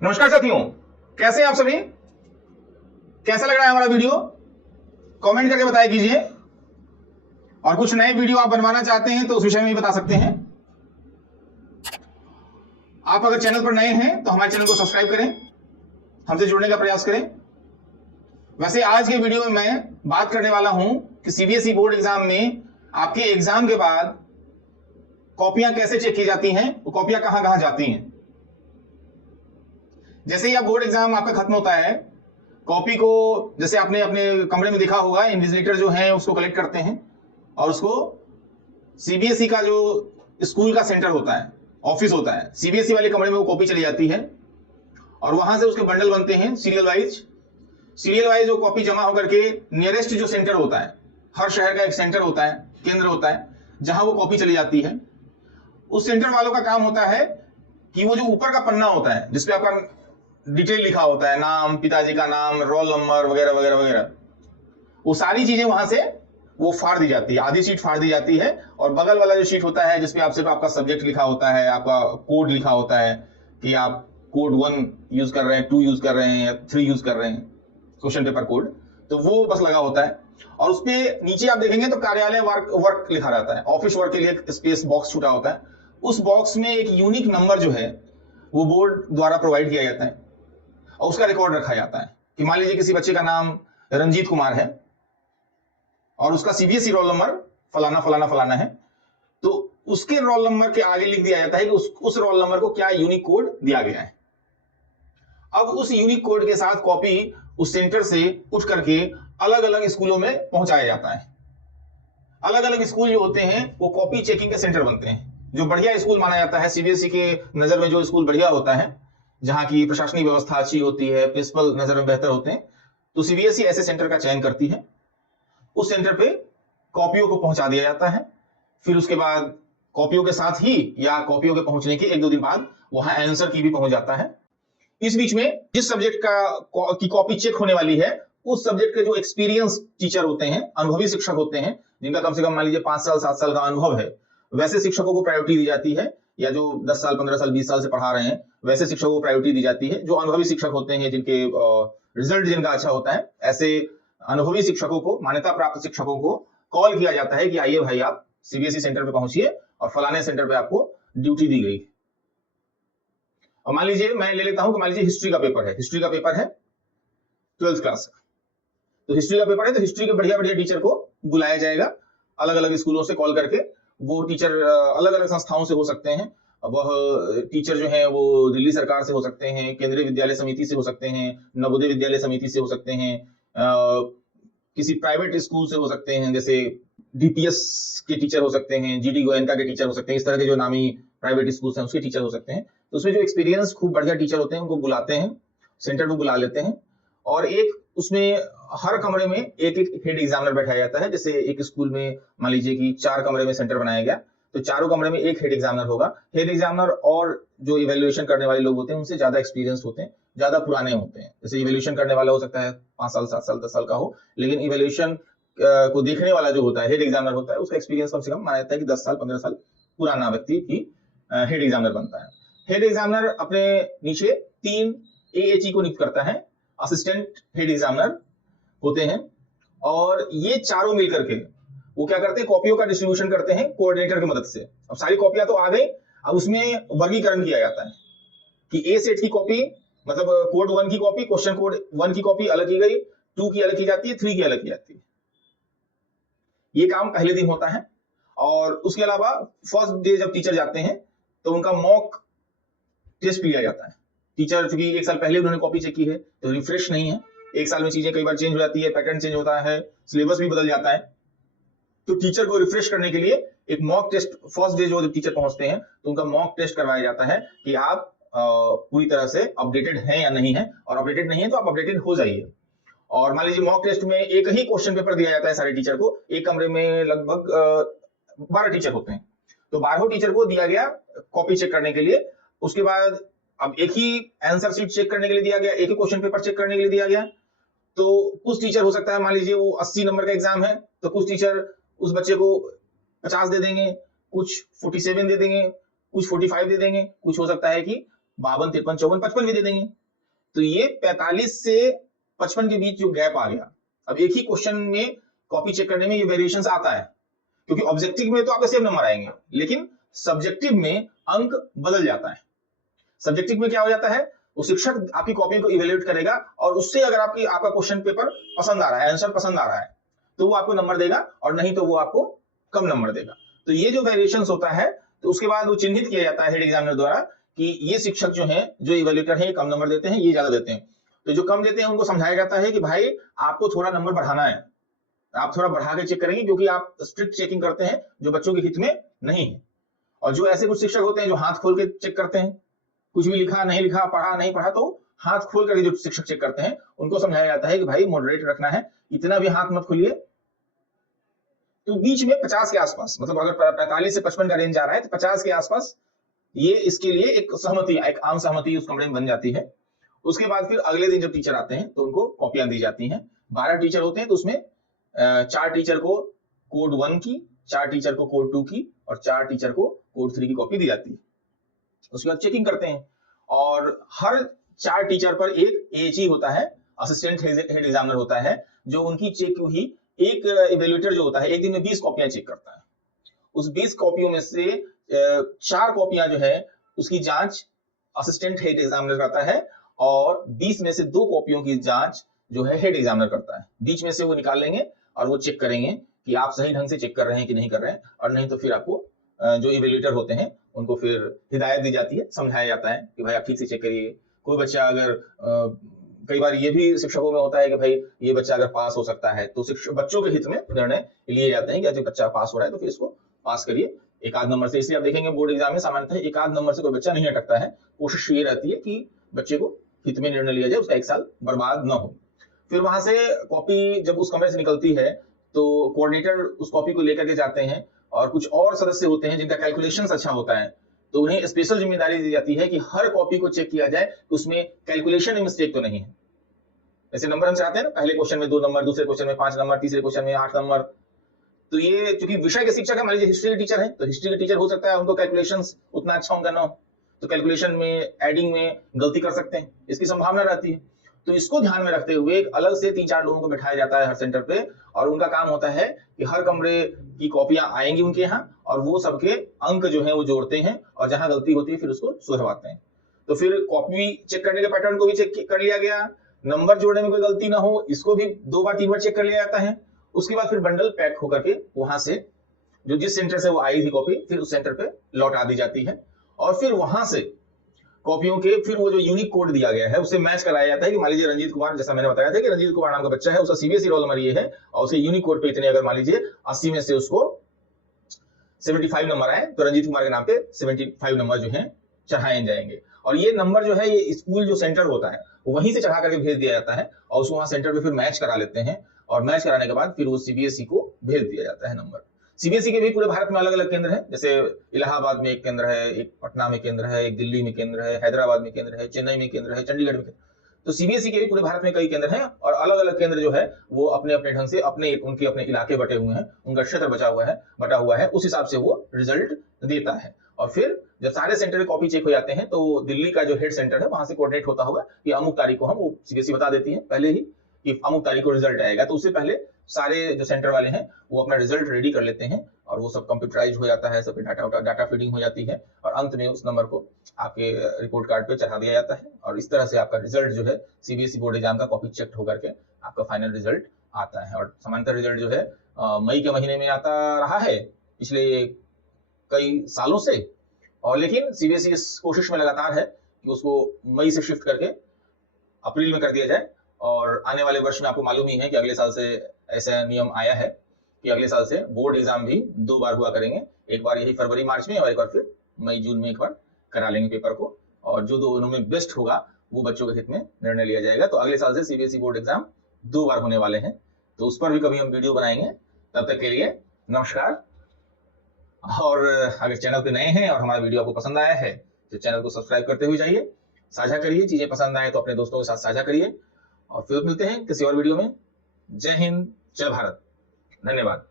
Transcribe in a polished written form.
नमस्कार साथियों, कैसे हैं आप सभी। कैसा लग रहा है हमारा वीडियो, कमेंट करके बताया कीजिए। और कुछ नए वीडियो आप बनवाना चाहते हैं तो उस विषय में भी बता सकते हैं। आप अगर चैनल पर नए हैं तो हमारे चैनल को सब्सक्राइब करें, हमसे जुड़ने का प्रयास करें। वैसे आज के वीडियो में मैं बात करने वाला हूं कि सीबीएसई बोर्ड एग्जाम में आपके एग्जाम के बाद कॉपियां कैसे चेक की जाती हैं, वो कॉपियां कहां कहां जाती हैं। जैसे ही आप बोर्ड एग्जाम आपका खत्म होता है, कॉपी को जैसे आपने अपने कमरे में देखा होगा, इन्विजिलेटर जो है उसको कलेक्ट करते हैं और उसको सीबीएसई का जो स्कूल का सेंटर होता है, ऑफिस होता है, सीबीएसई वाले कमरे में वो कॉपी चली जाती है और वहां से उसके बंडल बनते हैं सीरियल वाइज वो कॉपी जमा होकर के नियरेस्ट जो सेंटर होता है, हर शहर का एक सेंटर होता है, केंद्र होता है जहां वो कॉपी चली जाती है। उस सेंटर वालों का काम होता है कि वो जो ऊपर का पन्ना होता है जिसपे आपका डिटेल लिखा होता है, नाम, पिताजी का नाम, रोल नंबर वगैरह वगैरह वगैरह, वो सारी चीजें वहां से वो फाड़ दी जाती है, आधी शीट फाड़ दी जाती है और बगल वाला जो शीट होता है जिसपे आप सिर्फ आपका सब्जेक्ट लिखा होता है, आपका कोड लिखा होता है कि आप कोड 1 यूज कर रहे हैं, 2 यूज कर रहे हैं या 3 यूज कर रहे हैं, क्वेश्चन पेपर कोड, तो वो बस लगा होता है। और उसपे नीचे आप देखेंगे तो कार्यालय वर्क लिखा रहता है, ऑफिस वर्क के लिए एक स्पेस बॉक्स छूटा होता है। उस बॉक्स में एक यूनिक नंबर जो है वो बोर्ड द्वारा प्रोवाइड किया जाता है और उसका रिकॉर्ड रखा जाता है कि मान लीजिए किसी बच्चे का नाम रंजीत कुमार है और उसका सीबीएसई रोल नंबर फलाना फलाना फलाना है, तो उसके रोल नंबर के आगे लिख दिया जाता है कि उस रोल नंबर को क्या यूनिक कोड दिया गया है। अब उस यूनिक कोड के साथ कॉपी उस सेंटर से उठ करके अलग अलग स्कूलों में पहुंचाया जाता है। अलग अलग स्कूल जो होते हैं वो कॉपी चेकिंग के सेंटर बनते हैं। जो बढ़िया स्कूल माना जाता है सीबीएसई के नजर में, जो स्कूल बढ़िया होता है, जहां की प्रशासनिक व्यवस्था अच्छी होती है, प्रिंसिपल नजर में बेहतर होते हैं, तो सीबीएसई ऐसे सेंटर का चयन करती है। उस सेंटर पे कॉपियों को पहुंचा दिया जाता है। फिर उसके बाद कॉपियों के साथ ही या कॉपियों के पहुंचने के 1-2 दिन बाद वहां आंसर की भी पहुंच जाता है। इस बीच में जिस सब्जेक्ट की कॉपी चेक होने वाली है, उस सब्जेक्ट के जो एक्सपीरियंस टीचर होते हैं, अनुभवी शिक्षक होते हैं, जिनका कम से कम मान लीजिए 5 साल 7 साल का अनुभव है, वैसे शिक्षकों को प्रायोरिटी दी जाती है। या जो 10 साल 15 साल 20 साल से पढ़ा रहे हैं, वैसे शिक्षकों को प्रायोरिटी दी जाती है। जो अनुभवी शिक्षक होते हैं, जिनके रिजल्ट जिनका अच्छा होता है, ऐसे अनुभवी शिक्षकों को, मान्यता प्राप्त शिक्षकों को कॉल किया जाता है कि आइए भाई आप सीबीएसई सेंटर पे पहुंचिए और फलाने सेंटर पे आपको ड्यूटी दी गई। और मान लीजिए मैं ले लेता हूं कि मान लीजिए हिस्ट्री का पेपर है 12th क्लास का, तो हिस्ट्री का पेपर है तो हिस्ट्री के बढ़िया बढ़िया टीचर को बुलाया जाएगा अलग अलग स्कूलों से कॉल करके। वो टीचर अलग अलग संस्थाओं से हो सकते हैं। वह टीचर जो है वो दिल्ली सरकार से हो सकते हैं, केंद्रीय विद्यालय समिति से हो सकते हैं, नवोदय विद्यालय समिति से हो सकते हैं, किसी प्राइवेट स्कूल से हो सकते हैं, जैसे डीपीएस के टीचर हो सकते हैं, जीडी गोयनका के टीचर हो सकते हैं। इस तरह के जो नामी प्राइवेट स्कूल हैं उसके टीचर हो सकते हैं। तो उसमें जो एक्सपीरियंस खूब बढ़िया टीचर होते हैं उनको बुलाते हैं, सेंटर को बुला लेते हैं और एक उसमें हर कमरे में एक एक हेड एग्जामिनर बैठाया जाता है। जैसे एक स्कूल में मान लीजिए कि 4 कमरे में सेंटर बनाया गया, तो चारों कमरे में एक हेड एग्जामिनर होगा। हेड एग्जामिनर और जो इवैल्यूएशन करने वाले लोग होते हैं उनसे ज्यादा एक्सपीरियंस होते हैं, ज्यादा पुराने होते हैं। जैसे इवैल्यूएशन करने वाला हो सकता है 5 साल 7 साल 10 साल का हो, लेकिन इवैल्यूएशन को देखने वाला जो होता है, हेड एग्जामिनर होता है, उसका एक्सपीरियंस कम से कम माना जाता है कि 10 साल 15 साल पुराना व्यक्ति ही हेड एग्जामिनर बनता है। हेड एग्जामिनर अपने नीचे 3 एएचई को नियुक्त करता है, असिस्टेंट हेड एग्जामिनर होते हैं। और ये चारों मिलकर के वो क्या करते हैं, कॉपियों का डिस्ट्रीब्यूशन करते हैं कोऑर्डिनेटर की मदद से। अब सारी कॉपियां तो आ गई, अब उसमें वर्गीकरण किया जाता है कि ए सेट की कॉपी, मतलब कोड 1 की कॉपी, क्वेश्चन कोड 1 की कॉपी अलग की गई, 2 की अलग की जाती है, 3 की अलग की जाती है। ये काम पहले दिन होता है। और उसके अलावा फर्स्ट डे जब टीचर जाते हैं तो उनका मॉक टेस्ट लिया जाता है। टीचर चूंकि 1 साल पहले उन्होंने कॉपी चेक की है तो रिफ्रेश नहीं है, 1 साल में चीजें कई बार चेंज हो जाती है, पैटर्न चेंज होता है, सिलेबस भी बदल जाता है, तो टीचर को रिफ्रेश करने के लिए एक मॉक टेस्ट फर्स्ट डे जो टीचर पहुंचते हैं तो उनका मॉक टेस्ट करवाया जाता है कि आप पूरी तरह से अपडेटेड हैं या नहीं है, और अपडेटेड नहीं है तो आप अपडेटेड हो जाइए। और मान लीजिए मॉक टेस्ट में एक ही क्वेश्चन पेपर दिया जाता है सारे टीचर को, एक कमरे में लगभग 12 टीचर होते हैं, तो 12 टीचर को दिया गया कॉपी चेक करने के लिए। उसके बाद अब एक ही आंसर शीट चेक करने के लिए दिया गया, एक ही क्वेश्चन पेपर चेक करने के लिए दिया गया। तो कुछ टीचर हो सकता है, मान लीजिए वो 80 नंबर का एग्जाम है, तो कुछ टीचर उस बच्चे को 50 दे देंगे, कुछ 47 दे देंगे, कुछ 45 दे देंगे, कुछ हो सकता है कि 52, 53, 54, 55 भी दे देंगे। तो ये 45 से 55 के बीच जो गैप आ गया, अब एक ही क्वेश्चन में कॉपी चेक करने में ये वेरिएशंस आता है, क्योंकि ऑब्जेक्टिव में तो आपके सेम नंबर आएंगे, लेकिन सब्जेक्टिव में अंक बदल जाता है। सब्जेक्टिव में क्या हो जाता है, वो शिक्षक आपकी कॉपी को इवेल्युएट करेगा और उससे अगर आपका क्वेश्चन पेपर पसंद आ रहा है, आंसर पसंद आ रहा है, तो वो आपको नंबर देगा, और नहीं तो वो आपको कम नंबर देगा। तो ये जो वेरिएशंस होता है, तो उसके बाद वो चिन्हित किया जाता है हेड एग्जामिनर द्वारा कि ये शिक्षक जो है, जो इवेल्युएटर है, कम नंबर देते हैं, ये ज्यादा देते हैं। तो जो कम देते हैं उनको समझाया जाता है कि भाई आपको थोड़ा नंबर बढ़ाना है, आप थोड़ा बढ़ा के चेक करेंगे, क्योंकि आप स्ट्रिक्ट चेकिंग करते हैं जो बच्चों के हित में नहीं है। और जो ऐसे कुछ शिक्षक होते हैं जो हाथ खोल के चेक करते हैं, कुछ भी लिखा नहीं लिखा, पढ़ा नहीं पढ़ा, तो हाथ खोल करके जो शिक्षक चेक करते हैं उनको समझाया जाता है कि भाई मॉडरेट रखना है, इतना भी हाथ मत खोलिए। तो बीच में 50 के आसपास, मतलब अगर 45 से 55 का रेंज आ रहा है तो 50 के आसपास ये इसके लिए एक सहमति, एक आम सहमति उस कमरे में बन जाती है। उसके बाद फिर अगले दिन जब टीचर आते हैं तो उनको कॉपियां दी जाती हैं। 12 टीचर होते हैं, तो उसमें 4 टीचर को कोड 1 की, 4 टीचर को कोड 2 की और 4 टीचर को कोड 3 की कॉपी दी जाती है। उसके बाद चेकिंग करते हैं, और हर 4 टीचर पर एक एएचई होता है, असिस्टेंट हेड एग्जामिनर होता है, जो उनकी चेक हुई एक इवेल्युएटर जो होता है एक दिन में 20 कॉपियां चेक करता है। उस 20 कॉपियों में से 4 कॉपियां जो है उसकी जांच असिस्टेंट हेड एग्जामिनर करता है, और 20 में से 2 कॉपियों की जांच जो है हेड एग्जामिनर करता है। बीच में से वो निकाल लेंगे और वो चेक करेंगे कि आप सही ढंग से चेक कर रहे हैं कि नहीं कर रहे हैं, और नहीं तो फिर आपको जो इवेल्युएटर होते हैं उनको फिर हिदायत दी जाती है, समझाया जाता है कि भाई आप ठीक से चेक करिए। कोई बच्चा अगर कई बार ये भी शिक्षकों में होता है कि भाई ये बच्चा अगर पास हो सकता है, तो बच्चों के हित में निर्णय लिए जाते हैं कि अगर बच्चा पास हो रहा है तो फिर इसको पास करिए एक आध नंबर से। इसलिए आप देखेंगे बोर्ड एग्जाम में सामान्यतः एक आध नंबर से कोई बच्चा नहीं अटकता है। कोशिश ये रहती है कि बच्चे को हित में निर्णय लिया जाए, उसका एक साल बर्बाद न हो। फिर वहां से कॉपी जब उस कमरे से निकलती है तो कोऑर्डिनेटर उस कॉपी को लेकर के जाते हैं, और कुछ और सदस्य होते हैं जिनका कैलकुलेशन अच्छा होता है, तो उन्हें स्पेशल जिम्मेदारी दी जाती है कि हर कॉपी को चेक किया जाए कि उसमें कैलकुलेशन में मिस्टेक तो नहीं है। जैसे नंबर हम चाहते हैं ना, पहले क्वेश्चन में 2 नंबर, दूसरे क्वेश्चन में 5 नंबर, तीसरे क्वेश्चन में 8 नंबर। तो ये चूंकि विषय के शिक्षक है, मान लीजिए हिस्ट्री के टीचर है, तो हिस्ट्री के टीचर हो सकता है उनको कैलकुलेशंस उतना अच्छा उनका ना हो, तो कैलकुलेशन में एडिंग में गलती कर सकते हैं, इसकी संभावना रहती है। तो इसको ध्यान में रखते हुए एक अलग से 3-4 लोगों को बिठाया जाता है हर सेंटर पे, और उनका काम होता है कि हर कमरे की कॉपियां आएंगी उनके यहाँ, और वो सबके अंक जो है वो जोड़ते हैं, और जहां गलती होती है फिर उसको सुधरवाते हैं। तो फिर कॉपी चेक करने के पैटर्न को भी चेक कर लिया गया, नंबर जोड़ने में कोई गलती ना हो इसको भी 2 बार 3 बार चेक कर लिया जाता है। उसके बाद फिर बंडल पैक होकर के वहां से जो जिस सेंटर से वो आई थी कॉपी, फिर उस सेंटर पे लौटा दी जाती है, और फिर वहां से कॉपियों के फिर वो जो यूनिक कोड दिया गया है उससे मैच कराया जाता है कि मान लीजिए रंजीत कुमार, जैसा मैंने बताया था कि रंजीत कुमार नाम का बच्चा है, उसका सीबीएसई रोल नंबर ये है, और उसके यूनिक कोड पे इतने, अगर मान लीजिए 80 में से उसको 75 नंबर आए तो रंजीत कुमार के नाम पे 75 नंबर जो है चढ़ाए जाएंगे। और ये नंबर जो है ये स्कूल जो सेंटर होता है वहीं से चढ़ा करके भेज दिया जाता है, और उसको वहां सेंटर पे फिर मैच करा लेते हैं, और मैच कराने के बाद फिर वो सीबीएसई को भेज दिया जाता है नंबर। सीबीएसई के भी पूरे भारत में अलग अलग केंद्र है, जैसे इलाहाबाद में एक केंद्र है, एक पटना में केंद्र है, एक दिल्ली में केंद्र है, हैदराबाद में केंद्र है, चेन्नई में केंद्र है, चंडीगढ़ में केंद्र। तो सीबीएसई के भी पूरे भारत में कई केंद्र हैं, और अलग अलग केंद्र जो है वो अपने अपने ढंग से उनके अपने इलाके बटे हुए हैं, उनका क्षेत्र बटा हुआ है, उस हिसाब से वो रिजल्ट देता है। और फिर जब सारे सेंटर में कॉपी चेक हो जाते हैं तो दिल्ली का जो हेड सेंटर है वहां से कोऑर्डिनेट होता होगा कि अमुक तारीख को हम, वो सीबीएसई बता देती है पहले ही कि अमुक तारीख को रिजल्ट आएगा, तो उससे पहले सारे जो सेंटर वाले हैं वो अपना रिजल्ट रेडी कर लेते हैं, और वो सब कंप्यूटराइज हो जाता है, सब डाटा फीडिंग हो जाती है, और अंत में उस नंबर को आपके रिपोर्ट कार्ड पे चढ़ा दिया जाता है, और इस तरह से आपका रिजल्ट जो है सीबीएसई बोर्ड एग्जाम का कॉपी चेक होकर के आपका फाइनल रिजल्ट आता है। और सामान्यतः रिजल्ट जो है मई के महीने में आता रहा है पिछले कई सालों से, और लेकिन सीबीएसई इस कोशिश में लगातार है कि उसको मई से शिफ्ट करके अप्रैल में कर दिया जाए। और आने वाले वर्ष में आपको मालूम ही है कि अगले साल से ऐसा नियम आया है कि अगले साल से बोर्ड एग्जाम भी 2 बार हुआ करेंगे, एक बार यही फरवरी मार्च में, और एक बार फिर मई जून में एक बार करा लेंगे पेपर को, और जो दोनों में बेस्ट होगा वो बच्चों के हित में निर्णय लिया जाएगा। तो अगले साल से सीबीएसई बोर्ड एग्जाम 2 बार होने वाले हैं, तो उस पर भी कभी हम वीडियो बनाएंगे। तब तक के लिए नमस्कार। और अगर चैनल पे नए हैं और हमारा वीडियो आपको पसंद आया है तो चैनल को सब्सक्राइब करते हुए जाइए, साझा करिए, चीजें पसंद आए तो अपने दोस्तों के साथ साझा करिए, और फिर मिलते हैं किसी और वीडियो में। जय हिंद, जय भारत, धन्यवाद।